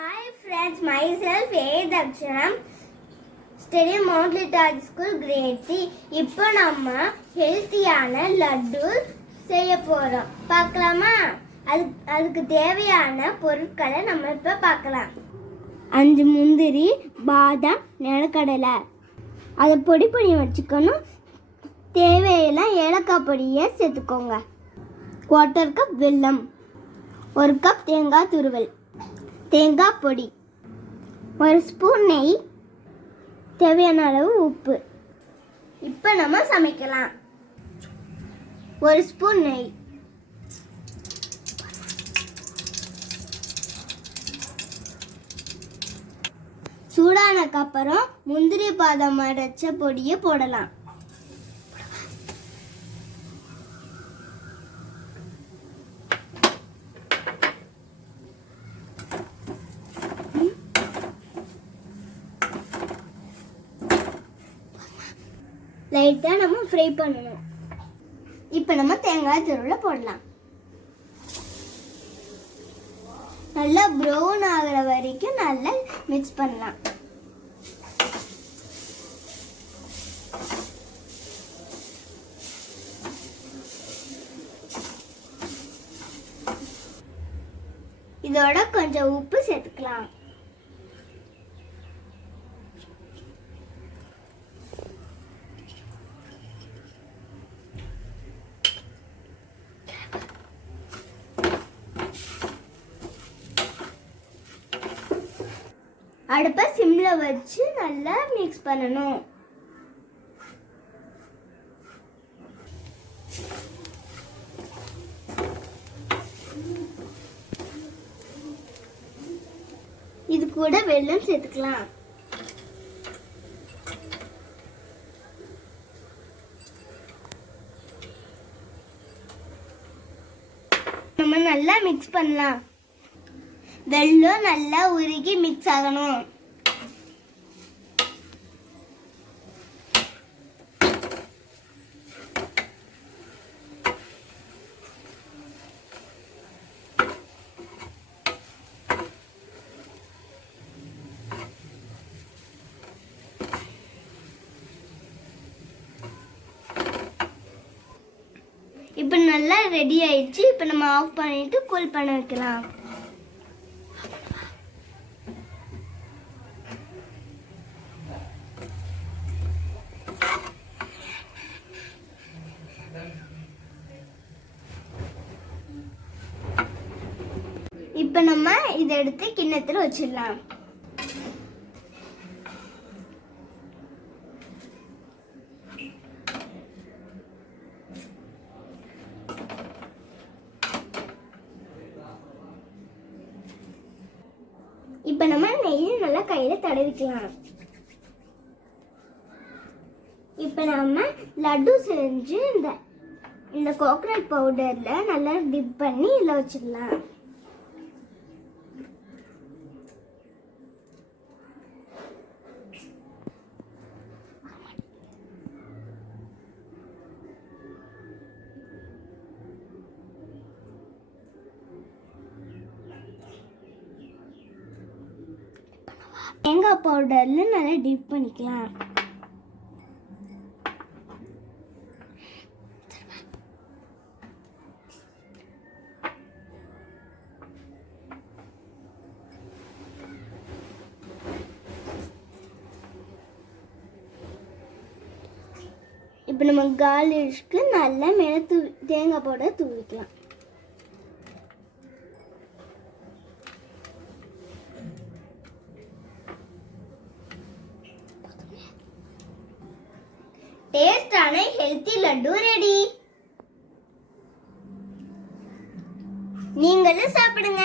Hi friends, myself A. Dakshanam, studying Mount Little School grade 3. இப்போ நம்ம ஹெல்த்தியான லட்டு செய்ய போறோம். பார்க்கலாமா? அதுக்கு தேவையான பொருட்களை நம்ம இப்போ பார்க்கலாம். 5 முந்திரி, பாதாம், நிலக்கடலை. அதை பொடி பண்ணி வச்சுக்கணும். தேவையெல்லாம் ஏலக்காய் பொடியை சேர்த்துக்கோங்க. 1/4 கப் வெல்லம், 1 கப் தேங்காய் துருவல், தேங்காய் பொடி, 1 ஸ்பூன் நெய், தேவையான அளவு உப்பு. இப்போ நம்ம சமைக்கலாம். 1 ஸ்பூன் நெய், சூடானதுக்கு அப்புறம் முந்திரி பாதாம் அரைச்ச பொடியை போடலாம். லைட்டாக நம்ம ஃப்ரை பண்ணணும். இப்போ நம்ம தேங்காய் துருவலை போடலாம். நல்லா ப்ரௌன் ஆகிற வரைக்கும் நல்லா மிக்ஸ் பண்ணலாம். இதோட கொஞ்சம் உப்பு சேர்த்துக்கலாம். அடுப்பை சிம்ல வச்சு நல்லா மிக்ஸ் பண்ணணும். இது கூட வெல்லம் சேர்த்துக்கலாம். நம்ம நல்லா மிக்ஸ் பண்ணலாம். வெல்லம் நல்லா உருகி மிக்ஸ் ஆகணும். இப்போ நல்லா ரெடி ஆயிடுச்சு. இப்போ நம்ம ஆஃப் பண்ணிட்டு கூல் பண்ண வைக்கலாம். இப்போ நம்ம இதை எடுத்து கிண்ணத்துல வச்சிடலாம். இப்போ நம்ம நெய்யை நல்லா கையில தடவிக்கலாம். இப்போ நம்ம லட்டு செஞ்சு இந்த கோகனட் பவுடர்ல நல்லா டிப் பண்ணி இதில் வச்சிடலாம். தேங்காய் பவுடர்ல நல்லா டிப் பண்ணிக்கலாம். இப்போ நம்ம கார்லிஷ்க்கு நல்லா மேலே தேங்காய் பவுடர் தூவிக்கலாம். டேஸ்டான ஹெல்த்தி லட்டு ரெடி. நீங்களும் சாப்பிடுங்க.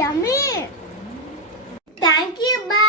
Yummy. Thank you. Bye.